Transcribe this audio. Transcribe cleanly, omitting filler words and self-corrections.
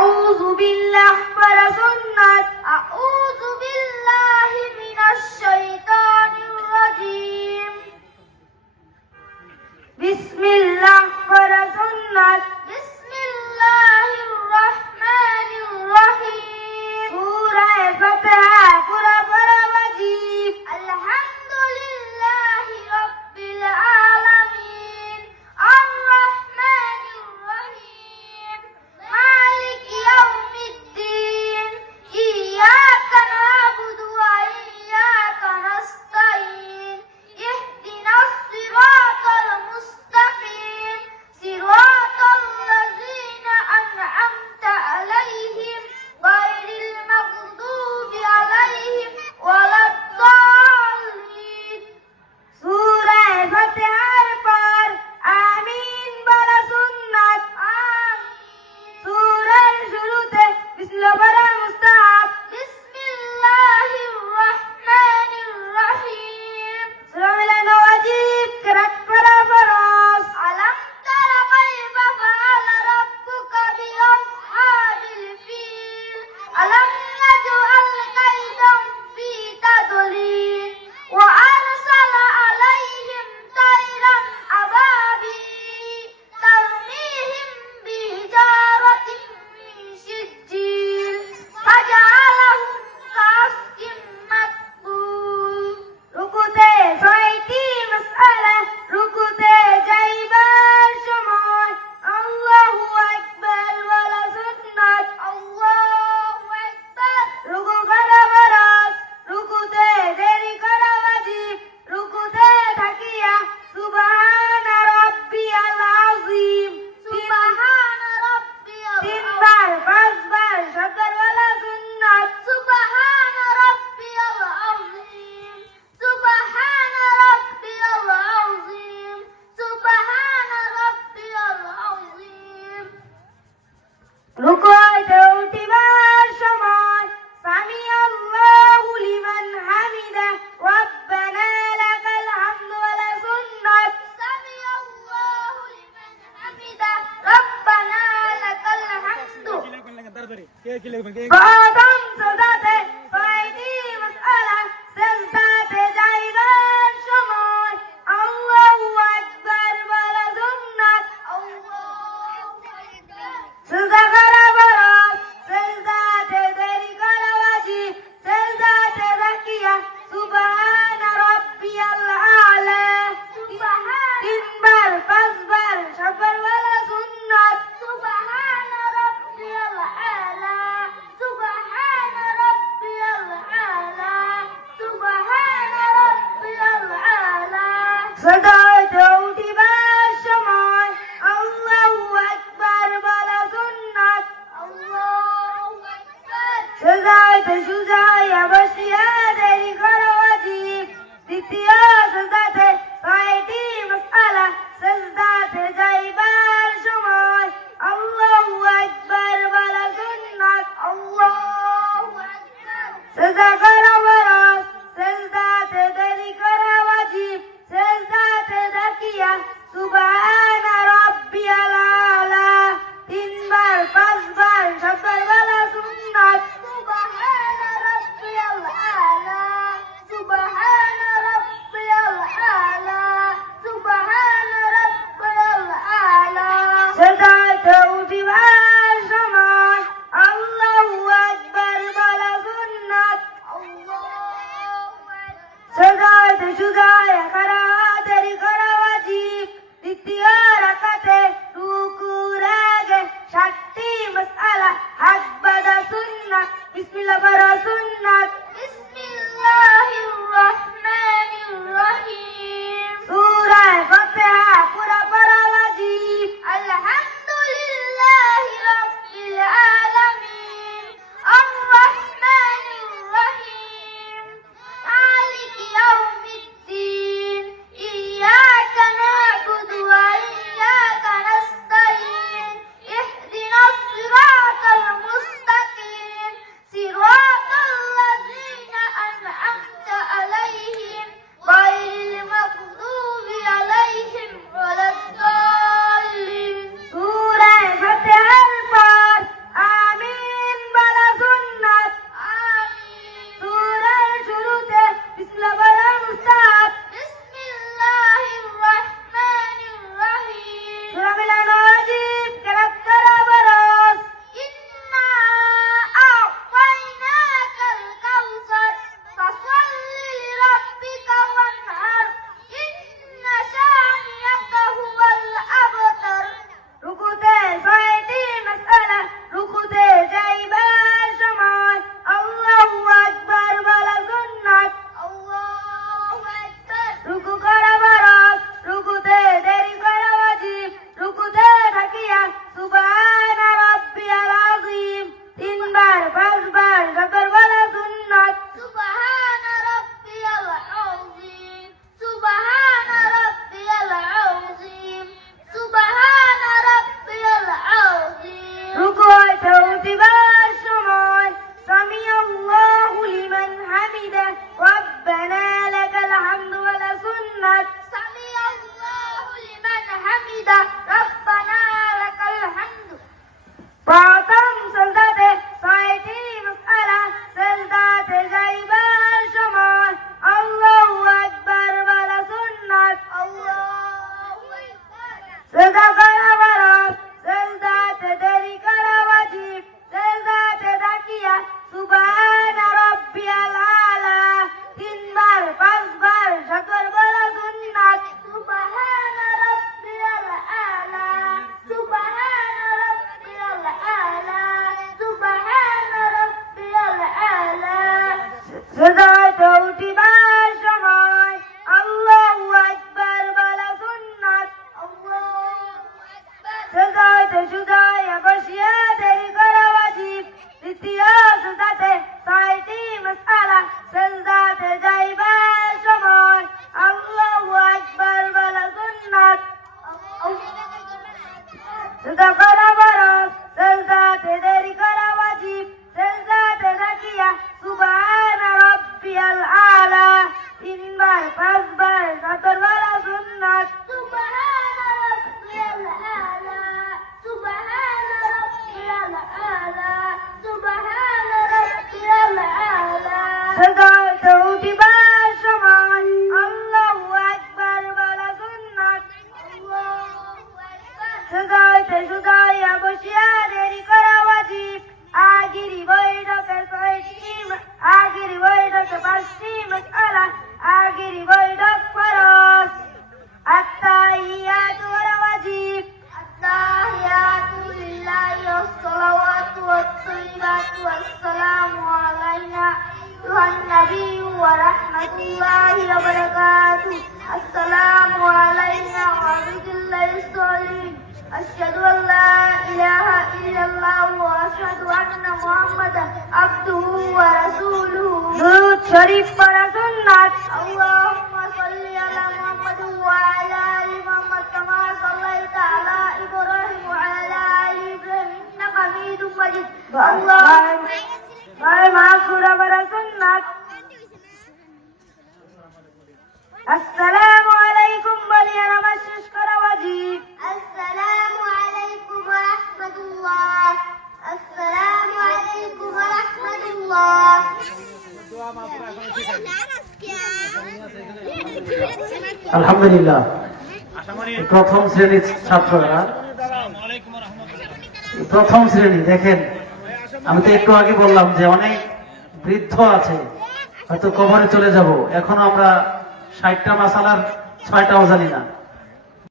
আউযু বিল্লাহ পড়া সুন্নাত। আউযু বিল্লাহি মিনাশ শাইতানির রাজীম। বিসমিল্লাহ পড়া সুন্নাত। বিসমিল্লাহির রহমানির রহিম। সূরা ফাতিহা পুরা পড়া ওয়াজিব। আলহামদুলিল্লাহি রাব্বিল আলামিন আর রহমানির রহিম মালিকি ইয়াউমিদ্দিন ইয়্যাকা না'বুদু ওয়া ইয়্যাকা নাস্তাঈন ইহদিনাস সিরাতাল মুস্তাকিম সিরাতাল লাযীনা আন'আমতা আলাইহিম গায়রিল মাগদুবি আলাইহিম ওয়ালাদ-দাল্লিন। সূরা ফাতিহার পর আমিন বলা সুন্নাত। সূরার শুরুতে বিসমিল্লাহ পড়া মুস্তাহাব। বিসমিল্লাহির রহমানির রহিম। সূরা মিলানো ওয়াজিব, কিরাত পড়া ফরজ। আলাম তারা কাইফা ফাআলা রাব্বুকা বিআসহাবিল ফিল। আলাম নাজআল কাইদাহুম ফি তাদলিল ওয়া আরসালা আলাইহিম তায়রান আবাবিল তারমিহিম বিহিজারাতিন মিন সিজ্জিল ফাজআলাহুম কাসফিন মাকবুল। রুকুতে ৬টি মাসআলা। রুকুতে যাইবার সময় আল্লাহু আকবার বলা সুন্নাত। আল্লাহু আকবার। রুকু করা ফরজ। রুকুতে দেরি করা ওয়াজিব। রুকুতে থাকিয়া সুবহানা রাব্বিয়াল আযীম সুবহানা রাব্বিয়াল তিনবার ৫বার শব্দের বলা সুন্নাত। সুবহানা রাব্বিয়াল আযীম সুবহানা রাব্বিয়াল আযীম সুবহানা রাব্বিয়াল আযীম। রুকুতে উঠিবার সময় সামি আল্লাহু লিমান হামিদাহ রব্বানা লাকাল হামদু ওয়ালা সুন্নাত। সামি আল্লাহু লিমান হামিদাহ রব্বানা লাকাল হামদু। প্রথম সাজদাতে ৬টি মাসআলা। সাজদাতে যাইবার সময় আল্লাহু আকবার বলা সুন্নাত। আল্লাহু আকবার। সিজদা করা ফরজ। সিজদাতে দেরি করা ওয়াজিব। সিজদাতে তাকিয়া সুবহানা রাব্বিয়াল আ'লা তিনবার ৫বার শব্দের বলা সুন্নাত। সুবহানা রাব্বিয়াল আ'লা সুবহানা রাব্বিয়াল আ'লা সুবহানা রাব্বিয়াল আ'লা। সাজদাতে উঠিবার সময় আল্লাহু আকবার বলা সুন্নাত। আল্লাহু আকবার। সাজদাতে সুজাইয়া বসিয়া দেরি করা ওয়াজিব। দ্বিতীয় সাজদাতে ৬টি মাসআলা। সাজদাতে যাইবার সময় আল্লাহু আকবার বলা সুন্নাত। আল্লাহু আকবার। সিজদা করা ফরজ। সিজদাতে দেরি করা ওয়াজিব। সিজদাতে তাকিয়া সুবহানা রাব্বিয়াল আ'লা তিনবার ৫বার শব্দের বলা সুন্নাত। সুবহানা রাব্বিয়াল আ'লা সুবহানা রাব্বিয়াল আ'লা সুবহানা রাব্বিয়াল আ'লা। সিজদাতে উঠিবার সময় আল্লাহু আকবার বলা সুন্নাত। আল্লাহু আকবার। সিজদাতে সুজাইয়া করা দেরি করা ওয়াজিব। দ্বিতীয় সুদায় বসিয়া দেরি করা ওয়াজিব দ্বিতীয় সুদাতে 6টি মাসআলা সেজদাতে যাইবার সময় আল্লাহু আকবার বলা সুন্নাত সেজদা করা ফরজ সেজদাতে দেরি করা ওয়াজিব সেজদাতে থাকিয়া সুবহান রাব্বিয়াল আলা 3 বার 5 বার 7 বলা সুন্নাত সুবহান রাব্বিয়াল আলা সুবহান রাব্বিয়াল আলা সুবহান রাব্বিয়াল আলা সেজদাতে উঠিবার সময় আল্লাহু আকবার বলা সুন্নাত সেজদাতে সুদাইয়া বসিয়া দেরি করা ওয়াজিব আগিরি বৈঠকে 5টি মাসআলা আগিরি বৈঠক ফরজ আত্তাহিয়াতু ওয়া ওয়াজিব আত্তাহিয়াতু লিল্লাহি ওয়াস-সালাওয়াতু ওয়াত-তাইয়্যিবাতু ওয়াস-সালামু আলাইনা আইয়ুহান নাবিয়্যু ওয়া রাহমাতুল্লাহি ওয়া বারাকাতুহু আসসালামু আলাইনা ওয়া বিল্লাহিস সালিহিন আশহাদু আল লা ইলাহা ইল্লাল্লাহু ওয়া আশহাদু আন্না মুহাম্মাদান আবদুহু ওয়া রাসূলুহু দুরূদ শরীফ পড়া সুন্নাত আল্লাহুম্মা সাল্লি আলা মুহাম্মাদ ওয়া আলা আলি মুহাম্মাদ কামা সাল্লাইতা আলা ইব্রাহিম ওয়া আলা আলি ইব্রাহিম ইন্নাকা হামিদুম মাজিদ আল্লাহুম্মা মাসুরা পড়া সুন্নাত আসসালামু আলাইকুম বলিয়া নামাজ শেষ করা ওয়াজিব আসসালামু আলাইকুম ওয়া রাহমাতুল্লাহ আসসালামু আলাইকুম ওয়া রাহমাতুল্লাহ আলহামদুলিল্লাহ প্রথম শ্রেণীর ছাত্ররা প্রথম শ্রেণী দেখেন আমি তো একটু আগে বললাম যে অনেক বৃদ্ধ আছে হয়তো কবরে চলে যাব এখনো আমরা 60টা মাসালার 6টাও জানি না